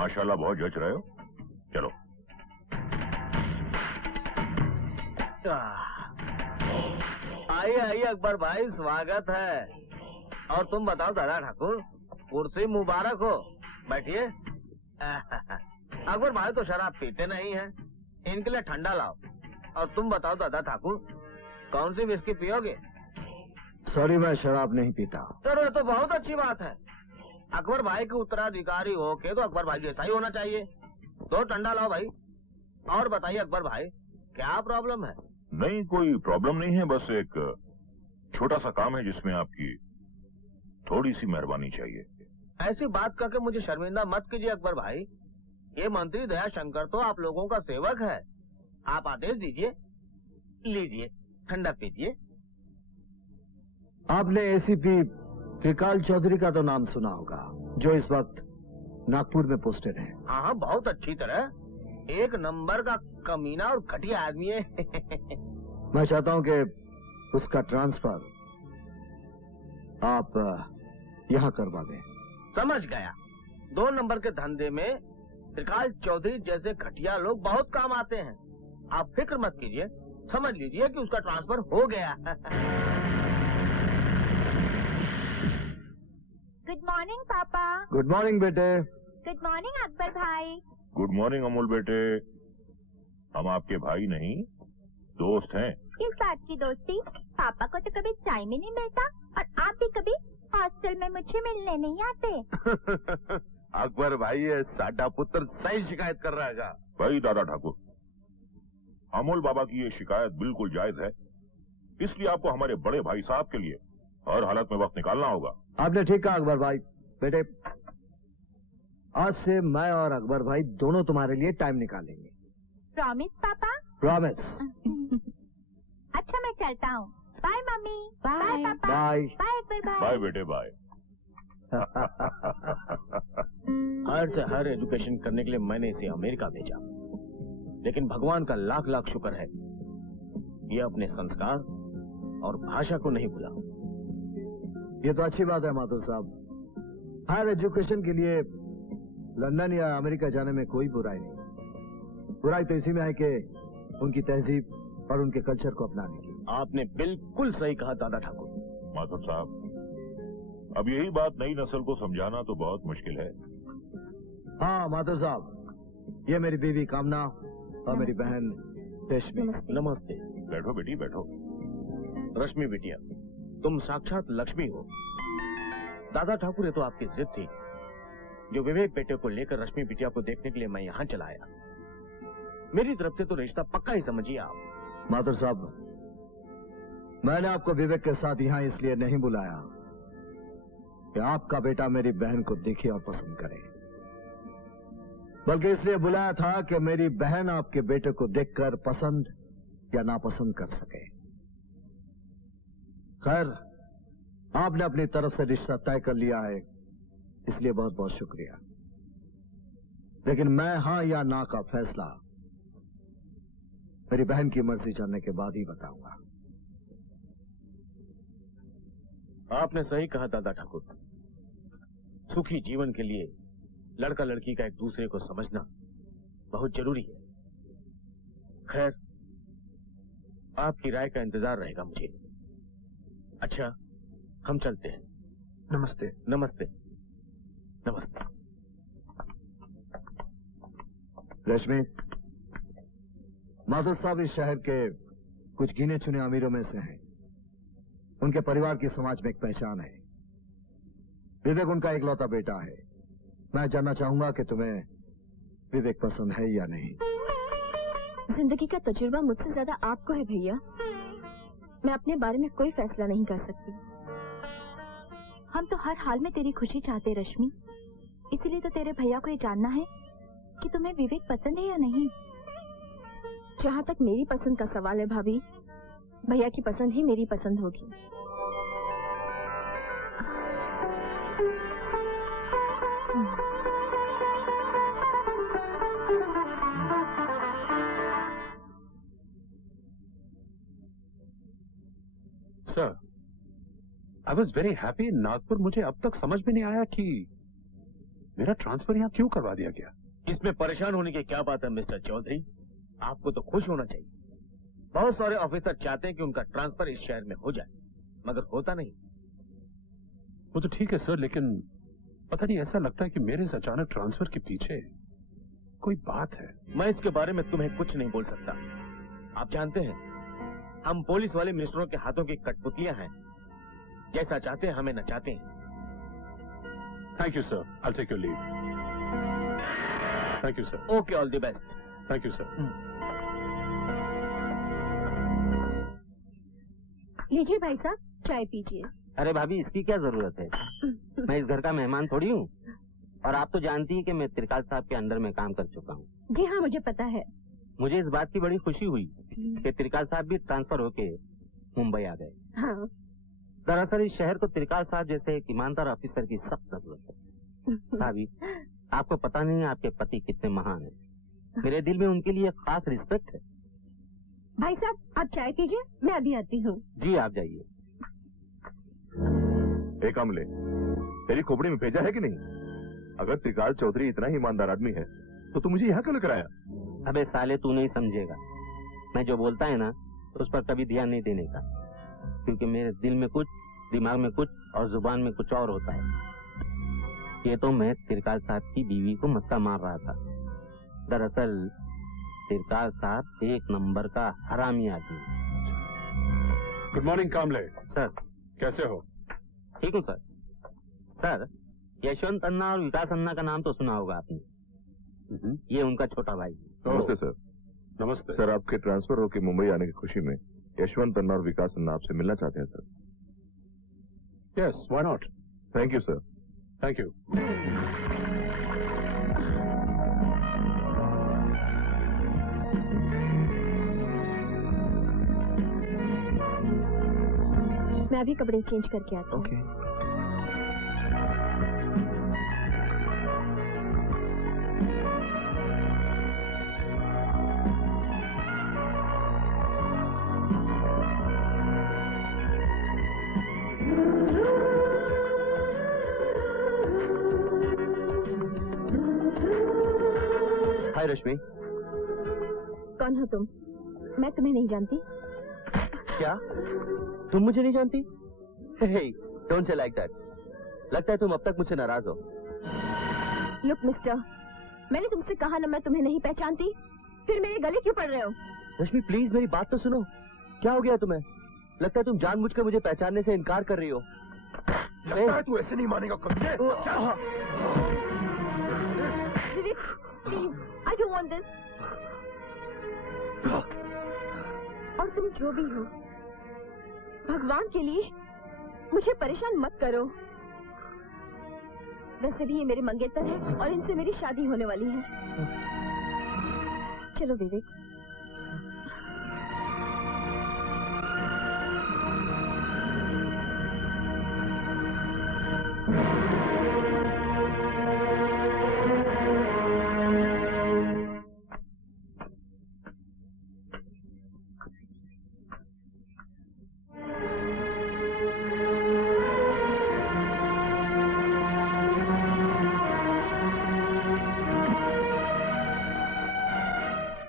माशाल्लाह बहुत जच रहे हो। चलो। आइए आइए अकबर भाई, स्वागत है। और तुम बताओ दादा ठाकुर, कुर्सी मुबारक हो, बैठिए। अकबर भाई तो शराब पीते नहीं हैं, इनके लिए ठंडा लाओ। और तुम बताओ दादा ठाकुर, कौन सी विस्की पियोगे? सॉरी, मैं शराब नहीं पीता। चलो ये तो बहुत अच्छी बात है। अकबर भाई के उत्तराधिकारी हो के तो अकबर भाई जैसा ही होना चाहिए। तो ठंडा लाओ भाई। और बताइए अकबर भाई, क्या प्रॉब्लम है? नहीं, कोई प्रॉब्लम नहीं है, बस एक छोटा सा काम है जिसमें आपकी थोड़ी सी मेहरबानी चाहिए। ऐसी बात करके मुझे शर्मिंदा मत कीजिए अकबर भाई। ये मंत्री दया शंकर तो आप लोगों का सेवक है। आप आदेश दीजिए। लीजिए, ठंडा पीजिए। आपने एसीपी त्रिकाल चौधरी का तो नाम सुना होगा, जो इस वक्त नागपुर में पोस्टेड है। हाँ, बहुत अच्छी तरह। एक नंबर का कमीना और घटिया आदमी है। मैं चाहता हूं कि उसका ट्रांसफर आप यहां करवा दें। समझ गया। 2 नंबर के धंधे में त्रिकाल चौधरी जैसे घटिया लोग बहुत काम आते हैं। आप फिक्र मत कीजिए, समझ लीजिए कि उसका ट्रांसफर हो गया। गुड मॉर्निंग पापा। गुड मॉर्निंग बेटे। गुड मॉर्निंग अकबर भाई। गुड मॉर्निंग अमूल बेटे। हम आपके भाई नहीं, दोस्त हैं। किस बात की दोस्ती? पापा को तो कभी टाइम ही नहीं मिलता, और आप भी कभी हॉस्टल में मुझे मिलने नहीं आते। अकबर भाई, ये साडा पुत्र सही शिकायत कर रहा है। भाई दादा ठाकुर, अमूल बाबा की ये शिकायत बिल्कुल जायज है, इसलिए आपको हमारे बड़े भाई साहब के लिए हर हालत में वक्त निकालना होगा। आपने ठीक कहा अकबर भाई। बेटे, आज से मैं और अकबर भाई दोनों तुम्हारे लिए टाइम निकालेंगे। प्रॉमिस पापा? प्रॉमिस। अच्छा, मैं चलता हूँ। Bye mummy. बाय पापा। बाय। बाय अकबर भाई। बाय बेटे, बाय। हायर से हायर एजुकेशन करने के लिए मैंने इसे अमेरिका भेजा, लेकिन भगवान का लाख लाख शुक्र है, ये अपने संस्कार और भाषा को नहीं भूला। ये तो अच्छी बात है माथुर साहब। हायर एजुकेशन के लिए लंदन या अमेरिका जाने में कोई बुराई नहीं। बुराई तो इसी में है कि उनकी तहजीब और उनके कल्चर को अपनाने की। आपने बिल्कुल सही कहा दादा ठाकुर। माधव साहब, अब यही बात नई नस्ल को समझाना तो बहुत मुश्किल है। हाँ माथुर साहब, ये मेरी बीवी कामना और मेरी बहन रेशमी। नमस्ते। बैठो बेटी, बैठो। रश्मि बिटिया, तुम साक्षात लक्ष्मी हो। दादा ठाकुर, ये तो आपकी जिद थी, जो विवेक बेटे को लेकर रश्मि बिटिया को देखने के लिए मैं यहाँ चला आया। मेरी तरफ से तो रिश्ता पक्का ही समझिए आप। माथुर साहब, मैंने आपको विवेक के साथ यहाँ इसलिए नहीं बुलाया कि आपका बेटा मेरी बहन को देखे और पसंद करे, बल्कि इसलिए बुलाया था कि मेरी बहन आपके बेटे को देखकर पसंद या नापसंद कर सके। खैर, आपने अपनी तरफ से रिश्ता तय कर लिया है, इसलिए बहुत बहुत शुक्रिया। लेकिन मैं हाँ या ना का फैसला मेरी बहन की मर्जी जानने के बाद ही बताऊंगा। आपने सही कहा दादा ठाकुर। सुखी जीवन के लिए लड़का लड़की का एक दूसरे को समझना बहुत जरूरी है। खैर, आपकी राय का इंतजार रहेगा मुझे। अच्छा, हम चलते हैं। नमस्ते। नमस्ते। नमस्ते। रश्मि, माधव साहब इस शहर के कुछ गिने चुने अमीरों में से हैं। उनके परिवार की समाज में एक पहचान है। विवेक उनका इकलौता बेटा है। मैं जानना चाहूंगा कि तुम्हें विवेक पसंद है या नहीं। जिंदगी का तजुर्बा मुझसे ज्यादा आपको है भैया। मैं अपने बारे में कोई फैसला नहीं कर सकती। हम तो हर हाल में तेरी खुशी चाहते रश्मि, इसलिए तो तेरे भैया को ये जानना है कि तुम्हें विवेक पसंद है या नहीं। जहाँ तक मेरी पसंद का सवाल है भाभी, भैया की पसंद ही मेरी पसंद होगी। Sir, I was very happy in Nagpur. मुझे अब तक समझ में नहीं आया कि मेरा ट्रांसफर यहाँ क्यों करवा दिया गया? इसमें परेशान होने की क्या बात है मिस्टर चौधरी? आपको तो खुश होना चाहिए। बहुत सारे ऑफिसर चाहते हैं कि उनका ट्रांसफर इस शहर में हो जाए, मगर होता नहीं। वो तो ठीक है सर, लेकिन पता नहीं ऐसा लगता है कि मेरे इस अचानक ट्रांसफर के पीछे कोई बात है। मैं इसके बारे में तुम्हें कुछ नहीं बोल सकता। आप जानते हैं, हम पुलिस वाले मिनिस्टरों के हाथों की कठपुतलियां हैं, जैसा चाहते हैं हमें नचाते हैं। Thank you sir, I take your leave. Thank you sir. Okay, all the best. Thank you sir. लीजिए भाई साहब, चाय पीजिए। अरे भाभी, इसकी क्या जरूरत है? मैं इस घर का मेहमान थोड़ी हूँ, और आप तो जानती हैं कि मैं त्रिकाल साहब के अंडर में काम कर चुका हूँ। जी हाँ, मुझे पता है। मुझे इस बात की बड़ी खुशी हुई कि त्रिकाल साहब भी ट्रांसफर होके मुंबई आ गए। हाँ। दरअसल इस शहर को त्रिकाल साहब जैसे एक ईमानदार ऑफिसर की सख्त जरूरत है। भाभी, आपको पता नहीं आपके पति कितने महान हैं। मेरे दिल में उनके लिए खास रिस्पेक्ट है। भाई साहब, आप चाय पीजिए, मैं अभी आती हूँ। जी, आप जाइए। एक अमले, तेरी खोपड़ी में भेजा है कि नहीं? अगर त्रिकाल चौधरी इतना ही ईमानदार आदमी है तो तू मुझे यहाँ क्यों लेकर आया? अबे साले, तू नहीं समझेगा। मैं जो बोलता है ना, उस पर कभी ध्यान नहीं देने का, क्योंकि मेरे दिल में कुछ, दिमाग में कुछ और जुबान में कुछ और होता है। ये तो मैं त्रिकाल साहब की बीवी को मस्का मार रहा था। दरअसल त्रिकाल साहब एक नंबर का हरामी आदमी। गुड मॉर्निंग कामले। सर, कैसे हो? ठीक हूँ सर। सर, यशवंत अन्ना और विकास अन्ना का नाम तो सुना होगा आपने। ये उनका छोटा भाई। नमस्ते सर। नमस्ते सर, आपके ट्रांसफर होकर मुंबई आने की खुशी में यशवंत अन्ना और विकास अन्ना आपसे मिलना चाहते हैं sir. Yes, why not. Thank you sir. Thank you. मैं अभी कपड़े चेंज करके आती हूँ। ओके। हाय रश्मि। कौन हो तुम? मैं तुम्हें नहीं जानती। क्या तुम मुझे नहीं जानती? Don't say like that. लगता है तुम अब तक मुझसे नाराज हो। लुक मिस्टर, मैंने तुमसे कहा ना मैं तुम्हें नहीं पहचानती, फिर मेरे गले क्यों पड़ रहे हो? रश्मि प्लीज मेरी बात तो सुनो। क्या हो गया तुम्हें? लगता है तुम जानबूझकर मुझे पहचानने से इनकार कर रही हो। लगता है तू ऐसे नहीं मानेगा कभी। Vivek, please, I don't want this. और तुम जो भी हो, भगवान के लिए मुझे परेशान मत करो। वैसे भी ये मेरे मंगेतर हैं और इनसे मेरी शादी होने वाली है। चलो विवेक।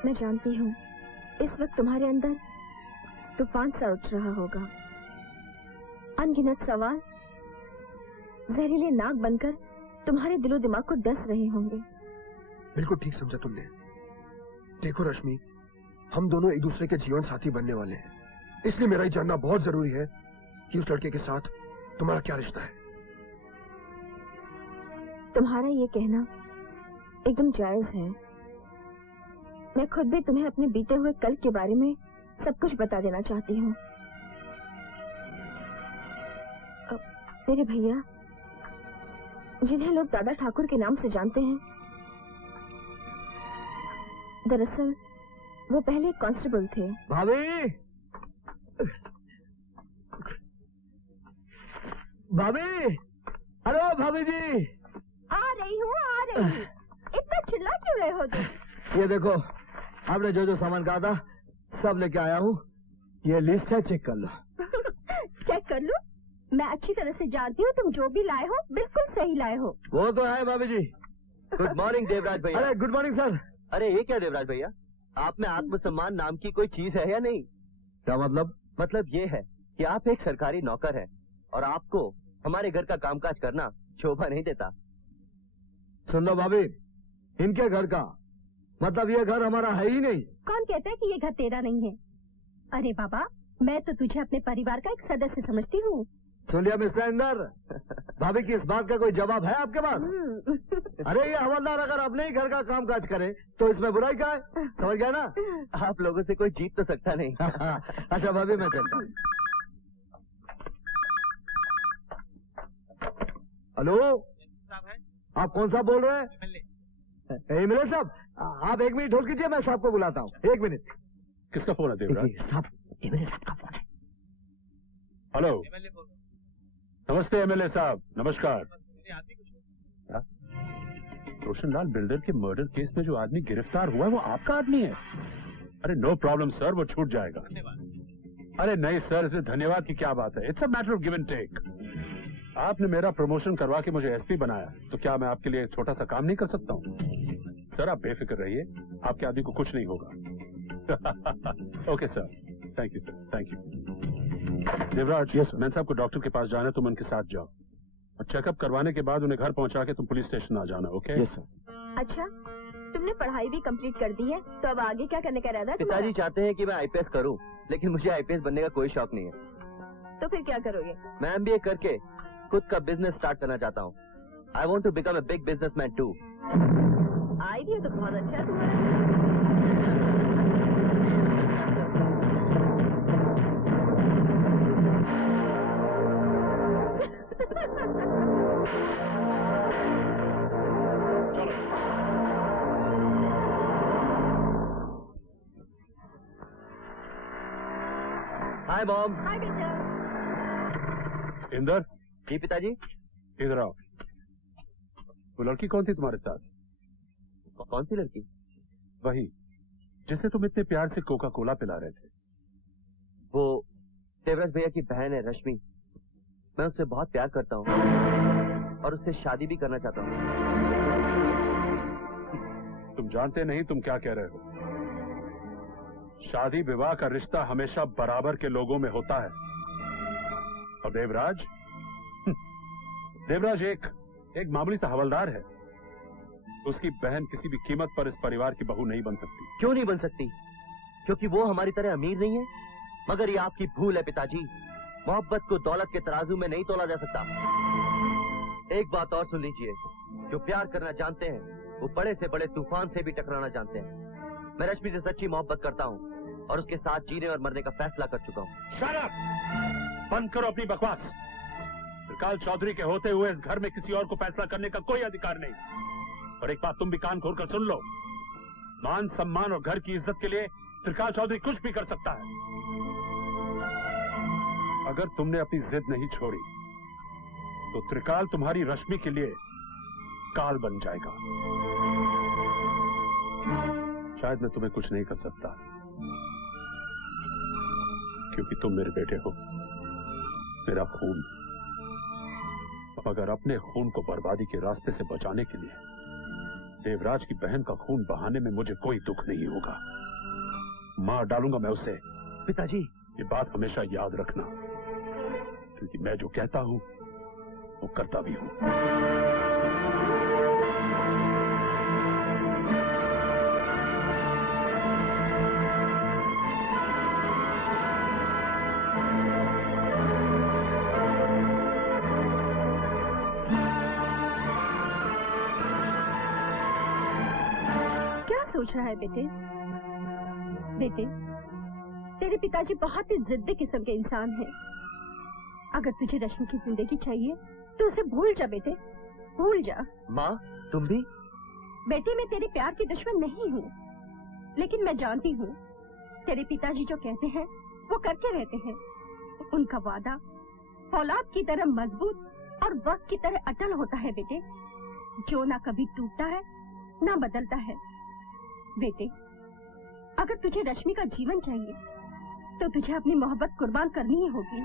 मैं जानती हूँ इस वक्त तुम्हारे अंदर तूफान सा उठ रहा होगा। अनगिनत सवाल जहरीले नाग बनकर तुम्हारे दिलो दिमाग को डस रहे होंगे। बिल्कुल ठीक समझा तुमने। देखो रश्मि, हम दोनों एक दूसरे के जीवन साथी बनने वाले हैं, इसलिए मेरा ये जानना बहुत जरूरी है कि उस लड़के के साथ तुम्हारा क्या रिश्ता है। तुम्हारा ये कहना एकदम जायज है। मैं खुद भी तुम्हें अपने बीते हुए कल के बारे में सब कुछ बता देना चाहती हूँ। मेरे भैया, जिन्हें लोग दादा ठाकुर के नाम से जानते हैं, दरअसल वो पहले कांस्टेबल थे। भाभी, भाभी, हेलो भाभी जी। आ रही हूँ, आ रही हूँ। इतना चिल्ला क्यों रहे हो तुम? ये देखो, आपने जो जो सामान कहा था सब लेके आया हूँ। ये लिस्ट है, चेक कर लो। चेक कर लो? मैं अच्छी तरह से जानती हूँ तुम जो भी लाए हो बिल्कुल सही लाए हो। वो तो है भाभी जी, गुड मॉर्निंग देवराज भैया। अरे गुड मॉर्निंग सर। अरे ये क्या देवराज भैया, आप में आत्मसम्मान नाम की कोई चीज है या नहीं? क्या मतलब? मतलब ये है कि आप एक सरकारी नौकर हैं और आपको हमारे घर का कामकाज करना शोभा नहीं देता। सुन लो भाभी, इनके घर का मतलब ये घर हमारा है ही नहीं। कौन कहता है कि ये घर तेरा नहीं है? अरे बाबा, मैं तो तुझे अपने परिवार का एक सदस्य समझती हूँ। सुन लिया मिस्टर इंदर, भाभी की इस बात का कोई जवाब है आपके पास? अरे ये हवलदार अगर अपने ही घर का कामकाज करे तो इसमें बुराई क्या है? समझ गया ना? आप लोगों से कोई जीत तो सकता नहीं। अच्छा भाभी, मैं चलता हूँ। हेलो, आप कौन सा बोल रहे हैं? एमएलए साहब, आप 1 मिनट होल्ड कीजिए, मैं साहब को बुलाता हूँ। 1 मिनट। किसका फोन है देवराज? साहब, एमएलए साहब का फोन है। हेलो, नमस्ते एमएलए साहब, नमस्कार। रोशनलाल बिल्डर के मर्डर केस में जो आदमी गिरफ्तार हुआ है वो आपका आदमी है? अरे नो प्रॉब्लम सर, वो छूट जाएगा। अरे नहीं सर, इसमें धन्यवाद की क्या बात है। It's a matter of give and take. आपने मेरा प्रमोशन करवा के मुझे एसपी बनाया, तो क्या मैं आपके लिए एक छोटा सा काम नहीं कर सकता हूँ? सर आप बेफिक्र रहिए, आपके आदमी को कुछ नहीं होगा। Okay sir, thank you sir, thank you. Devraj, man साहब को डॉक्टर के पास जाना है, तुम उनके साथ जाओ और चेकअप करवाने के बाद उन्हें घर पहुंचा के तुम पुलिस स्टेशन आ जाना। ओके? Yes sir. अच्छा, तुमने पढ़ाई भी कंप्लीट कर दी है, तो अब आगे क्या करने का इरादा है तुम्हारा? पिताजी चाहते हैं कि मैं आईपीएस करूं, लेकिन मुझे आईपीएस बनने का कोई शौक नहीं है। तो फिर क्या करोगे? मैं एमबीए करके खुद का बिजनेस स्टार्ट करना चाहता हूँ। I want to become a big businessman too. Idea तो बहुत अच्छा है तुम्हारा। चलो। Hi mom. हाय बेटा। इंदर, जी पिताजी। इधर आओ। वो लड़की कौन थी तुम्हारे साथ? कौन सी लड़की? वही जिसे तुम इतने प्यार से कोका कोला पिला रहे थे। वो देवराज भैया की बहन है रश्मि। मैं उससे बहुत प्यार करता हूँ और उससे शादी भी करना चाहता हूँ। तुम जानते नहीं तुम क्या कह रहे हो। शादी विवाह का रिश्ता हमेशा बराबर के लोगों में होता है। और देवराज देवराज एक मामूली सा हवलदार है। उसकी बहन किसी भी कीमत पर इस परिवार की बहू नहीं बन सकती। क्यों नहीं बन सकती? क्योंकि वो हमारी तरह अमीर नहीं है। मगर ये आपकी भूल है पिताजी। मोहब्बत को दौलत के तराजू में नहीं तोला जा सकता। एक बात और सुन लीजिए, जो प्यार करना जानते हैं वो बड़े से बड़े तूफान से भी टकराना जानते हैं। मैं रश्मि से सच्ची मोहब्बत करता हूँ और उसके साथ जीने और मरने का फैसला कर चुका हूँ। Shut up! बंद करो अपनी बकवास। त्रिकाल चौधरी के होते हुए इस घर में किसी और को फैसला करने का कोई अधिकार नहीं। और एक बात तुम भी कान खोलकर सुन लो, मान सम्मान और घर की इज्जत के लिए त्रिकाल चौधरी कुछ भी कर सकता है। अगर तुमने अपनी जिद नहीं छोड़ी तो त्रिकाल तुम्हारी रश्मि के लिए काल बन जाएगा। शायद मैं तुम्हें कुछ नहीं कर सकता क्योंकि तुम मेरे बेटे हो, मेरा खून। मगर अपने खून को बर्बादी के रास्ते से बचाने के लिए देवराज की बहन का खून बहाने में मुझे कोई दुख नहीं होगा। मार डालूंगा मैं उसे। पिताजी, ये बात हमेशा याद रखना, क्योंकि मैं जो कहता हूं वो करता भी हूं। सोच रहा है बेटे? बेटे, तेरे पिताजी बहुत ही जिद्दी किस्म के इंसान हैं। अगर तुझे रश्मि की जिंदगी चाहिए तो उसे भूल जा बेटे, भूल जा। माँ, तुम भी? बेटे, मैं तेरे प्यार की दुश्मन नहीं हूँ, लेकिन मैं जानती हूँ तेरे पिताजी जो कहते हैं वो करके रहते हैं। उनका वादा फौलाद की तरह मजबूत और वक्त की तरह अटल होता है बेटे, जो ना कभी टूटता है ना बदलता है। बेटे, अगर तुझे रश्मि का जीवन चाहिए तो तुझे अपनी मोहब्बत कुर्बान करनी ही होगी।